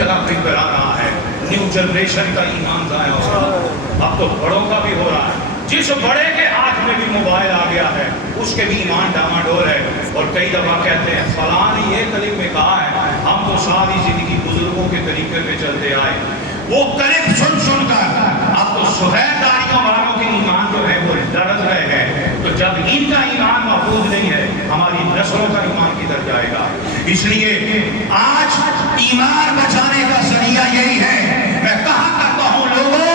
طرح بگڑا رہا ہے. نیو جنریشن کا ایمان ضائع ہو رہا ہے. اب تو بڑوں کا بھی ہو رہا ہے. جس بڑے کے ہاتھ میں بھی موبائل آ گیا ہے اس کے بھی ایمان ڈاواڈول ہے. اور کئی دفعہ کہتے ہیں فلاں نے یہ کلم میں کہا ہے, ہم تو ساری زندگی بزرگوں کے طریقے پہ چلتے آئے. وہ کلم سن کر اب تو سفید داڑھیوں والوں کے ایمان جو ہے وہ لڑک رہے ہیں. تو جب ان کا ایمان محفوظ نہیں ہے, ہماری نسلوں کا ایمان کدھر جائے گا؟ اس لیے آج ایمان بچانے کا ذریعہ یہی ہے. میں کہا کرتا ہوں لوگوں,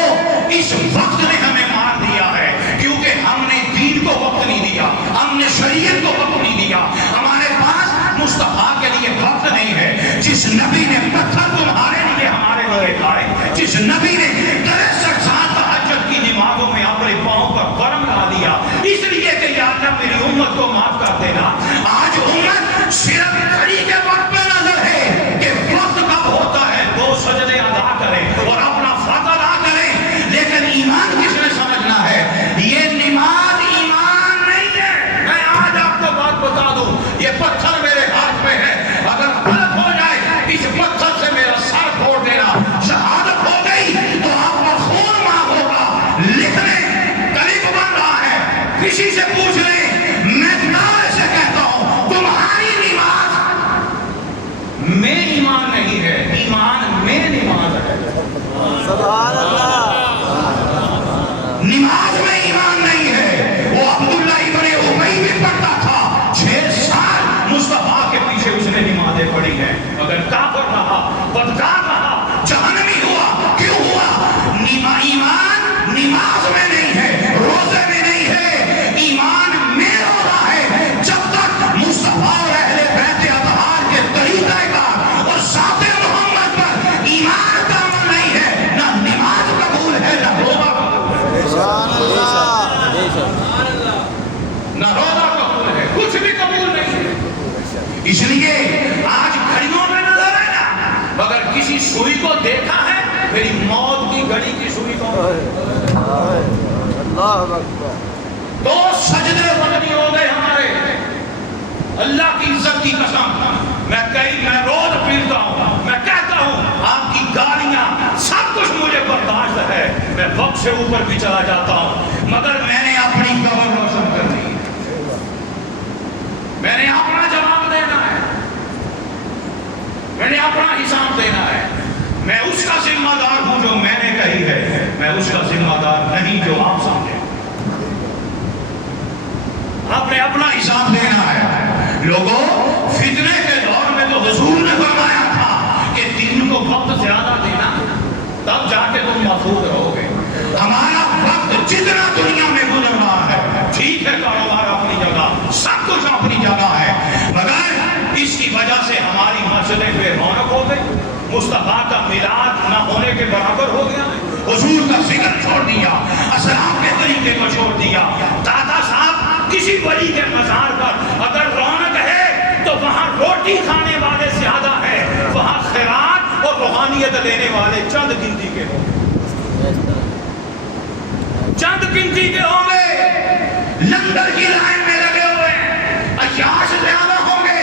اس وقت نے ہمیں مار دیا ہے کیونکہ ہم نے دین کو وقت نہیں دیا, ہم نے شریعت کو وقت نہیں دیا. ہمارے پاس مصطفیٰ کے لیے وقت نہیں ہے. جس نبی نے پتھر تمہارے لیے ہمارے لیے کھائے, جس نبی نے 63 سال تہجد کی نمازوں میں اپنے پاؤں پر گرم لا دیا اس لیے کہ یا اللہ میری امت کو معاف کر دینا. آج امت صرف گھڑی کے وقت پہ نظر ہے کہ وقت کب ہوتا ہے 2 سجدے ادا کریں اور اپنا فرض ادا کریں, لیکن ایمان کس نے سمجھنا ہے؟ یہ نماز ایمان نہیں ہے. میں آج آپ کو بات بتا دوں, یہ پتھر میرے ہاتھ میں ہے, اگر غلط ہو جائے اس پتھر سے میرا سر پھوڑ دینا, شہادت ہو گئی تو آپ کا خون معاف ہوگا. لکھنے کلم بن رہا ہے, کسی سے پوچھ لیں, میں دعوے سے کہتا ہوں تمہاری نماز میں ایمان نہیں ہے, ایمان میں نماز ہے. سبحان اللہ. نماز میں ایمان نہیں ہے. وہ عبداللہ ابن ابی بھی پڑھتا تھا, 6 سال مصطفیٰ کے پیچھے اس نے نمازیں پڑھی ہیں, مگر کافر رہا, بدکار رہا, جہنمی ہوا. کیوں ہوا؟ ایمان نماز میں نہیں ہے, روزے میں نہیں ہے, ایمان میں روزہ ہے. جب تک مصطفیٰ اور اہل بیت اطہار کے طریقہ کار اور ذات محمد پر ایمان کا عمل نہیں ہے, نہ نماز قبول ہے نہ روزہ قبول ہے. سبحان اللہ. نہ روزہ قبول ہے, کچھ بھی قبول نہیں ہے. اس لیے آج گھڑیوں میں نظر ہے نا, مگر کسی سوئی کو دیکھا ہے میری موت کی گھڑی کی سوئی کو؟ اللہ اکبر. 2 سجدے وقتی ہو گئے ہمارے, اللہ کی عزت کی قسم. میں روز پھرتا ہوں, میں کہتا ہوں آپ کی گالیاں سب کچھ مجھے برداشت ہے, میں وقت سے اوپر بھی چلا جاتا ہوں, مگر میں نے اپنی قبر روشن کرنی ہے, میں نے اپنا جواب دینا ہے, میں نے اپنا حساب دینا ہے. میں اس کا ذمہ دار ہوں جو میں نے کہی ہے, میں اس کا ذمہ دار نہیں جو آپ سمجھے. آپ نے اپنا حساب دینا ہے. لوگوں, فتنے کے دور میں تو حضور نے فرمایا تھا کہ دین کو وقت زیادہ دینا, تب جا کے تم محفوظ رہو گے. ہمارا وقت جتنا دنیا میں گزر رہا ہے, ٹھیک ہے, کاروبار اپنی جگہ, سب کچھ اپنی جگہ ہے, مگر اس کی وجہ سے ہماری مسجدیں بے رونق ہو گئی, مصطفیٰ کا میلاد نہ ہونے کے برابر ہو گیا, حضور کا ذکر چھوڑ دیا, اسلام کے طریقے کو چھوڑ دیا. دادا صاحب کسی ولی کے مزار پر اگر رونق ہے تو وہاں روٹی کھانے والے زیادہ ہیں, وہاں خیرات اور روحانیت دینے والے چند گنتی کے ہوں گے, چند گنتی کے ہوں گے. لنگر کی لائن میں لگے ہوئے ہیں, عیاش زیادہ ہوں گے,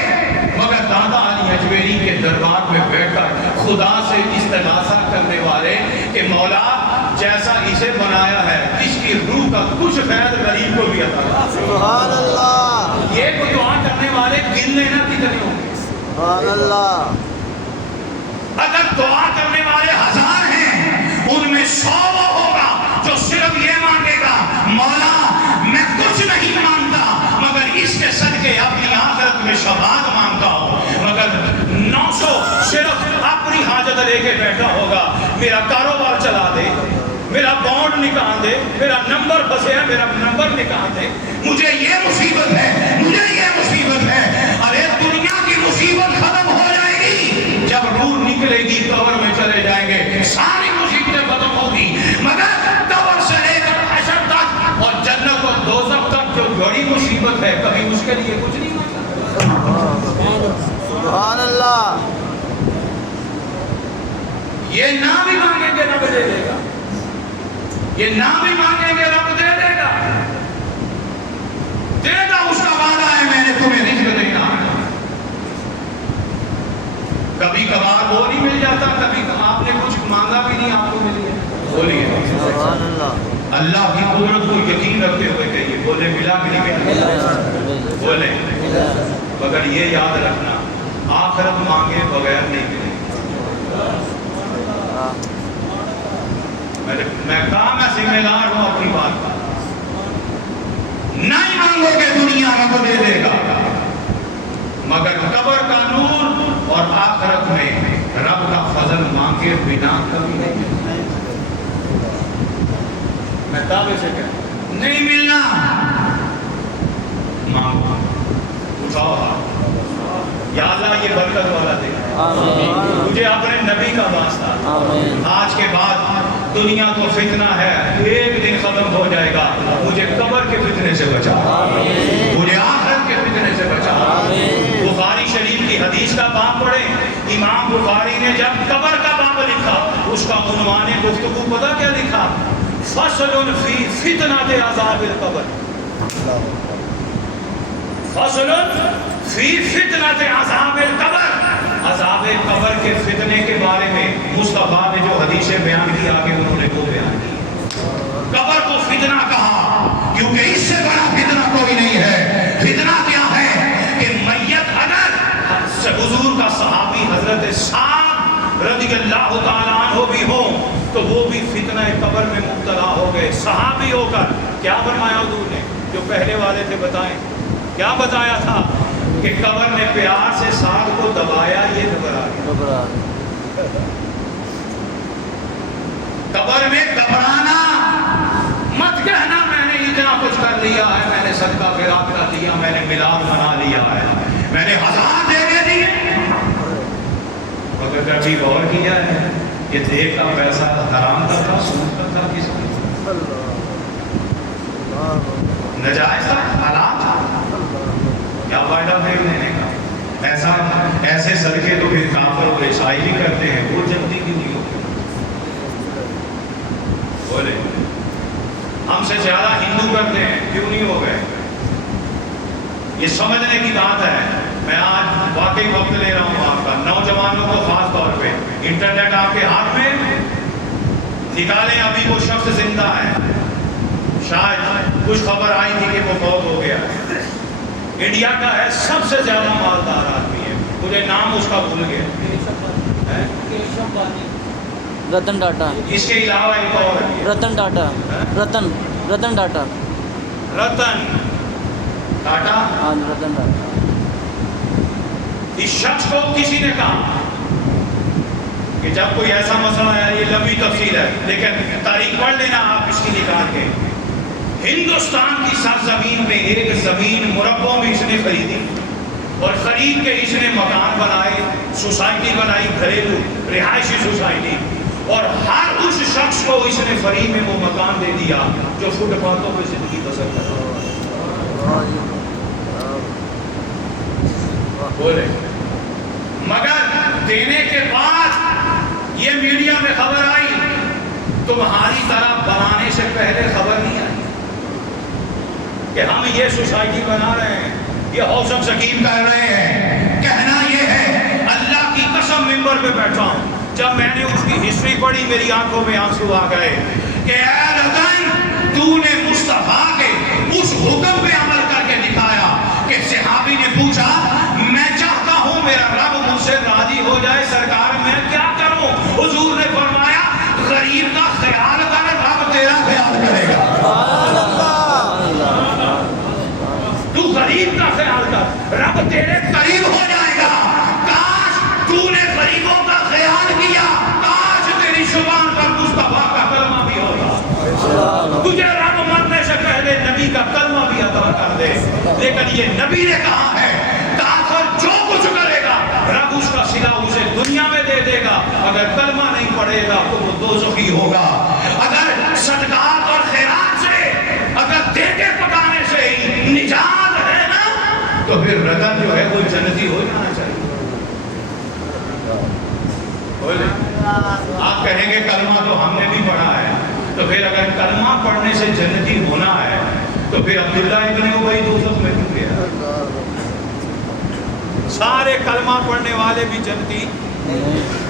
مگر دادا علی اجمیری کے دربار میں بیٹھ کر خدا سے استغاثہ کرنے والے کہ مولا جیسا اسے بنایا ہے اس کی روح کا کچھ فیض غریب کو بھی عطا کر. سبحان اللہ. یہ کوئی دعا کرنے والے گن لینا کتنے ہوں گے؟ سبحان اللہ. اگر دعا کرنے والے 1000 ہیں, ان میں 100 وہ ہوگا جو صرف یہ مانگے گا مولا میں کچھ نہیں مانگتا مگر اس کے صدقے اپنی آخرت میں شفاعت مانگتا ہوں, مگر 900 صرف اپنی حاجت لے کے بیٹھا ہوگا, میرا کاروبار چلا دے, میرا بانڈ نکال دے, میرا نمبر پھنسے ہے میرا نمبر نکال دے, مجھے یہ مصیبت ہے, مجھے یہ مصیبت ہے. ارے دنیا کی مصیبت ختم ہو جائے گی جب روح نکلے گی, قبر میں چلے جائیں گے, ساری مصیبتیں ختم ہوگی, مگر قبر سے لے کر حشر تک اور جنت اور دوزخ تک جو بڑی مصیبت ہے کبھی اس کے لیے کچھ نہیں مانگا. سبحان اللہ. یہ نہ بھی مانگیں گے رب دے دے گا, یہ نہ بھی مانگیں گے رب دے دے گا, دے گا. اس کا وعدہ ہے میں نے تمہیں رزق دینا ہے. کبھی کبھار وہ نہیں مل جاتا, کبھی آپ نے کچھ مانگا بھی نہیں آپ کو ملی ہے؟ بولیے سبحان اللہ اللہ کی قدرت کو یقین رکھتے ہوئے کہیے، بولے ملا کہ نہیں ملا؟ بولے مگر یہ یاد رکھنا آخرت مانگے بغیر نہیں ملے۔ میں کہا میں ذمہ دار ہوں اپنی بات کا، نہیں مانگو گے دنیا رب دے دے گا، مگر قبر کا نور اور آخرت میں رب کا فضل مانگے بنا کبھی نہیں ملتا۔ میں دعوے سے کہتا نہیں ملنا، مانگو، اٹھاؤ ہاتھ، یا اللہ یہ برکت والا دے، مجھے اپنے نبی کا واسطہ، آج کے بعد دنیا تو فتنہ ہے، ایک دن ختم ہو جائے گا، مجھے قبر کے فتنے سے بچا، مجھے آخرت کے فتنے سے بچا۔ بخاری شریف کی حدیث کا باب پڑھیں، امام بخاری نے جب قبر کا باب لکھا، اس کا عنوان گفتگو پتہ کیا لکھا؟ فصل فی فتنۃ عذاب القبر، فصل فی فتنۃ عذاب القبر، عذاب قبر کے فتنے کے بارے میں مصطفیٰ نے جو حدیثیں بیان کی آگے انہوں نے وہ بیان کی۔ قبر کو فتنہ کہا کیونکہ اس سے بڑا فتنہ کوئی نہیں ہے۔ فتنہ کیا ہے کہ میت اگر حضور کا صحابی حضرت سعد رضی اللہ تعالیٰ عنہ بھی ہو تو وہ بھی فتنہ قبر میں مبتلا ہو گئے، صحابی ہو کر۔ کیا فرمایا حضور نے؟ جو پہلے والے تھے بتائیں کیا بتایا تھا کہ قبر نے پیار سے سعد کو دبایا، یہ گھبرا گیا۔ قبر میں گھبرانا مت کہنا میں نے اتنا کچھ کر لیا ہے، میں نے صدقہ خیرات کر دیا، میں نے میلاد بنا لیا ہے، میں نے ہزار دے دیے، مگر کبھی غور کیا ہے کہ دیکھ کا پیسہ حرام کا تھا، سود کا تھا، کس کا نجائز تھا، حلال تھا؟ کیا فائدہ پھر دینے کا؟ ایسے صدقے تو پھر کافر اور عیسائی بھی کرتے ہیں، وہ جلدی کیوں نہیں ہوتے؟ بولے ہم سے زیادہ ہندو کرتے ہیں، کیوں نہیں ہو گئے؟ یہ سمجھنے کی بات ہے۔ میں آج واقعی وقت لے رہا ہوں آپ کا، نوجوانوں کو خاص طور پہ، انٹرنیٹ آپ کے ہاتھ میں، نکالیں ابھی وہ شخص زندہ ہے، شاید کچھ خبر آئی تھی کہ وہ فوت ہو گیا، انڈیا کا ہے، سب سے زیادہ مالدار آدمی ہے، مجھے نام اس کا بھول گیا، رتن ٹاٹا، اس کے علاوہ ایک اور ہے، رتن ٹاٹا، رتن ٹاٹا، رتن ٹاٹا۔ ہاں رتن ٹاٹا۔ اس شخص کو کسی نے کہا کہ جب کوئی ایسا مسئلہ ہے، یہ لمبی تفصیل ہے لیکن تاریخ پڑھ لینا آپ اس کی نکال کے، ہندوستان کی سرزمین میں ایک زمین مربوں میں اس نے خریدی اور خرید کے اس نے مکان بنائے، سوسائٹی بنائی، گھریلو رہائشی سوسائٹی، اور ہر اس شخص کو اس نے فری میں وہ مکان دے دیا جو فٹ پاتھوں پہ زندگی بسر کر رہا ہے۔ بولے مگر دینے کے بعد یہ میڈیا میں خبر آئی، تمہاری طرح بنانے سے پہلے خبر نہیں آئی کہ ہم یہ سوسائٹی بنا رہے ہیں، یہ حوصل سکیم کر رہے ہیں۔ کہنا یہ ہے، اللہ کی قسم ممبر پہ بیٹھا ہوں، جب میں نے اس کی ہسٹری پڑھی میری آنکھوں میں آنسو آ گئے کہ اے رتن، تو نے مصطفیٰ کے اس حکم پہ عمل کر کے دکھایا کہ صحابی نے پوچھا میں چاہتا ہوں میرا رب مجھ سے راضی ہو جائے، سرکار میں کیا کروں؟ حضور نے فرمایا غریب کا خیال کر، رب تیرا خیال کرے گا۔ تو غریب کا خیال کر، رب تیرے قریب ہو جائے گا۔ کاش تو نے غریبوں کا خیال کیا، کاش تیری زبان پر مصطفیٰ کا کلمہ بھی ہوتا، تجھے رب مرنے سے پہلے نبی کا کلمہ بھی ادا کر دے۔ لیکن یہ نبی نے کہا ہے کافر جو کچھ کرے گا رب اس کا صلہ اسے دنیا میں دے دے گا، اگر کلمہ نہیں پڑھے گا تو وہ دوزخی ہوگا۔ اگر صدقات اور خیرات سے، اگر دے کے پکانے سے ہی نجات ہے نا، تو پھر رتن جو ہے وہ جنتی ہو جانا چاہیے۔ آپ کہیں گے کلمہ تو ہم نے بھی پڑھا ہے، تو پھر اگر کلمہ پڑھنے سے جنتی ہونا ہے تو پھر عبداللہ ابن ابی دوزخ میں کیوں گیا؟ سارے کلمہ پڑھنے والے بھی جنتی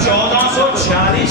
1446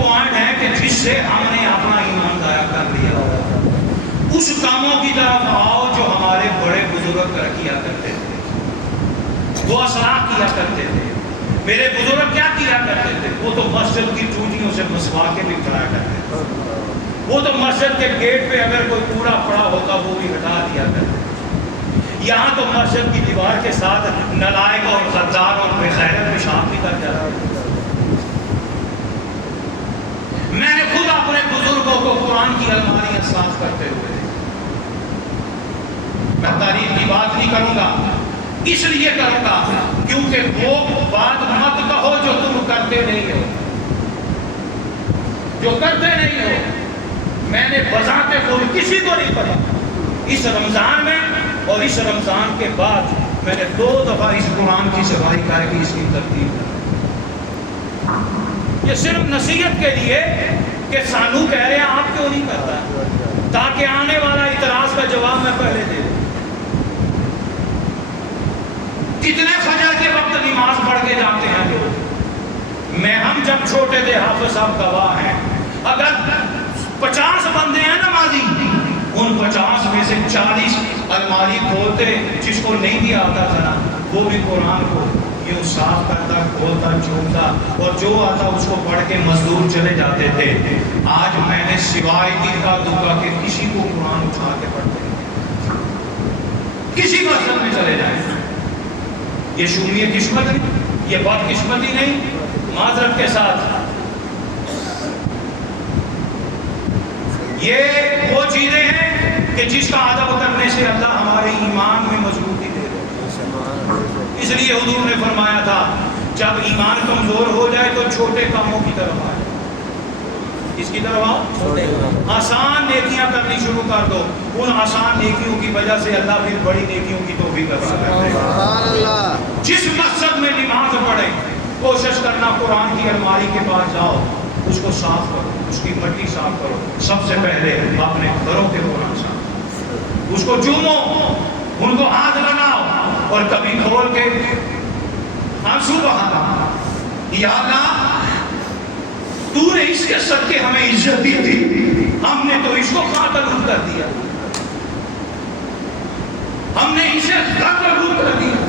پوائنٹ ہے کہ جس سے ہم نے اپنا ایمان ضائع کر لیا، اس کاموں کی طرف آؤ جو ہمارے بڑے بزرگ کیا کرتے تھے، وہ اصلاح کیا کرتے تھے۔ میرے بزرگ کیا کیا کرتے تھے؟ وہ تو مسجد کی ٹوٹیوں سے مسواکیں بھی اٹھایا کرتے تھے، وہ تو مسجد کے گیٹ پہ اگر کوئی کوڑا پڑا ہوتا وہ بھی ہٹا دیا کرتے تھے۔ یہاں تو مسجد کی دیوار کے ساتھ نلائق اور غدار اور بغیرت پیشاب بھی کر جاتا ہے۔ میں نے خود اپنے بزرگوں کو قرآن کی الماریاں صاف کرتے ہوئے دیکھا۔ میں تعریف کی بات نہیں کروں گا، اس لیے کروں گا کیونکہ وہ بات مت کہو جو تم کرتے نہیں ہو، جو کرتے نہیں ہو۔ میں نے بذات خود کسی کو نہیں پتا، اس رمضان میں اور اس رمضان کے بعد میں نے 2 دفعہ اس قرآن کی صفائی کر کے اس کی ترتیب کی۔ یہ صرف نصیحت کے لیے کہ سانو کہہ رہے ہیں آپ کیوں نہیں کرتا، تاکہ آنے والا اعتراض کا جواب میں پہلے دے دوں۔ کتنے فجر کے وقت نماز پڑھ کے جاتے ہیں لوگ؟ ہم جب چھوٹے تھے، حافظ صاحب گواہ ہیں، اگر 50 بندے ہیں نمازی، ان 50 میں سے 40 الماری کھولتے، جس کو نہیں بھی آتا تھا نا وہ بھی قرآن کو یوں صاف کرتا، کھولتا، چومتا، اور جو آتا اس کو پڑھ کے مزدور چلے جاتے تھے۔ آج میں نے سوائے کا دکا کہ کسی کو قرآن اٹھا کے پڑھتے ہیں، کسی مسجد میں چلے جائیں۔ یہ شومیہ قسمت نہیں، یہ بد قسمتی نہیں، معذرت کے ساتھ یہ وہ چیزیں ہیں کہ جس کا ادب کرنے سے اللہ ہمارے ایمان میں مضبوطی دے دے۔ اس لیے حضور نے فرمایا تھا جب ایمان کمزور ہو جائے تو چھوٹے کاموں کی طرف آئے۔ اس کی طرف آؤ، آسان نیکیاں کرنی شروع کر دو، ان آسان نیکیوں کی وجہ سے اللہ پھر بڑی نیکیوں کی توفیق عطا کرتا ہے۔ سبحان اللہ۔ جس مقصد میں نماز پڑھے کوشش کرنا قرآن کی الماری کے پاس جاؤ، اس کو صاف کرو، اس کی مٹی صاف کرو، سب سے پہلے اپنے گھروں کے قرآن صاف، اس کو چومو، ان کو ہاتھ لگاؤ، اور کبھی کھول کے آنسو بہانا، یا اللہ تو نے اس کے صدقے ہمیں عزت دی تھی، ہم نے تو اس کو قاتل کر دیا، ہم نے اسے قاتل کر دیا،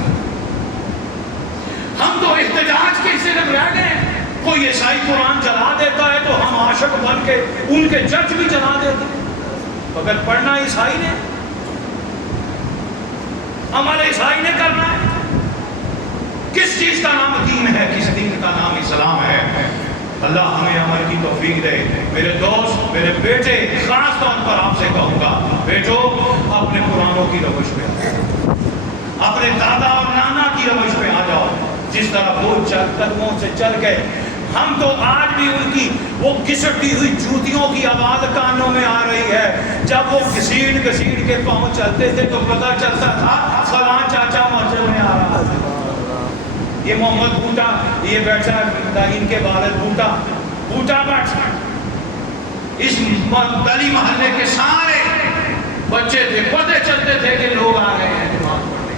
ہم تو احتجاج کے صرف رہ گئے۔ کوئی عیسائی قرآن جلا دیتا ہے تو ہم عاشق بن کے ان کے چرچ بھی جلا دیتے ہیں۔ اگر پڑھنا عیسائی نے، عمل عیسائی نے کرنا ہے۔ کس چیز کا نام دین ہے، کس دین کا نام اسلام ہے؟ اللہ ہمیں عمل کی توفیق دے۔ میرے دوست، میرے بیٹے، خاص طور پر آپ سے کہوں گا، بیٹو اپنے قرآنوں کی روش پہ آ جاؤ، اپنے دادا اور نانا کی روش پہ آ جاؤ، جس طرح وہ قدموں سے چل گئے۔ ہم تو آج بھی ان کی وہ گھسٹتی ہوئی جوتیوں کی آواز کانوں میں آ رہی ہے۔ جب وہ گھسیٹ کے پاؤں چلتے تھے تو پتہ چلتا تھا فلاں چاچا مسجد میں آ رہا ہے۔ یہ محمد بوٹا، یہ بیٹھا ان کے والد بوٹا بٹ، اس گلی محلے کے سارے بچے تھے، پتہ چلتے تھے کہ لوگ آ گئے ہیں نماز پڑھنے۔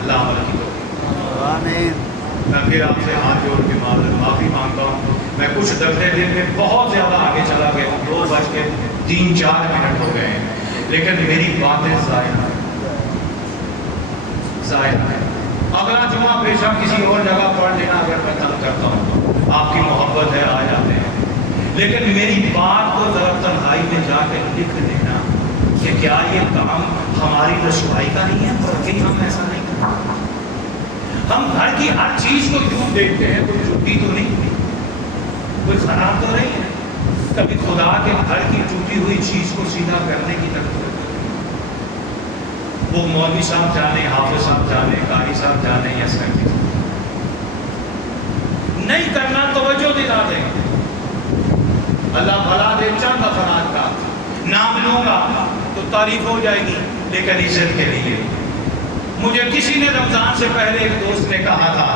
اللہ عمل کی توفیق۔ آمین۔ میں پھر آپ سے ہاتھ جوڑ کے معافی مانگتا ہوں، میں کچھ دفعے دن میں بہت زیادہ آگے چلا گیا ہوں، 2:03-4 ہو گئے ہیں، لیکن میری باتیں ضائع ہیں۔ اگلا جمعہ پیشہ کسی اور جگہ پڑھ لینا اگر میں تنگ کرتا ہوں، آپ کی محبت ہے آ جاتے ہیں، لیکن میری بات کو ذرا تنہائی میں جا کے لکھ دینا کہ کیا یہ کام ہماری رسوائی کا نہیں ہے، کہ ہم ایسا نہیں کرتے۔ ہم گھر کی ہر چیز کو کیوں دیکھتے ہیں؟ کوئی ٹوٹی تو نہیں، کوئی خراب تو نہیں ہے؟ کبھی خدا کے گھر کی ٹوٹی ہوئی چیز کو سیدھا کرنے کی طرف وہ مولوی صاحب جانے، حافظ صاحب جانے، قاری صاحب جانے، یا سیکٹری نہیں کرنا، توجہ دلا دیں، اللہ بھلا دے۔ چند افراد کا نام لوں گا تو تعریف ہو جائے گی، لیکن عزت کے لیے مجھے کسی نے رمضان سے پہلے ایک دوست نے کہا تھا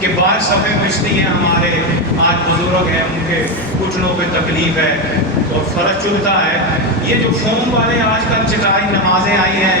کہ بعض صفحے بچتی ہیں ہمارے، آج بزرگ ہیں، ان کے گھٹنوں پہ تکلیف ہے اور فرق چلتا ہے، یہ جو فون والے آج کل چٹائی نمازیں آئی ہیں،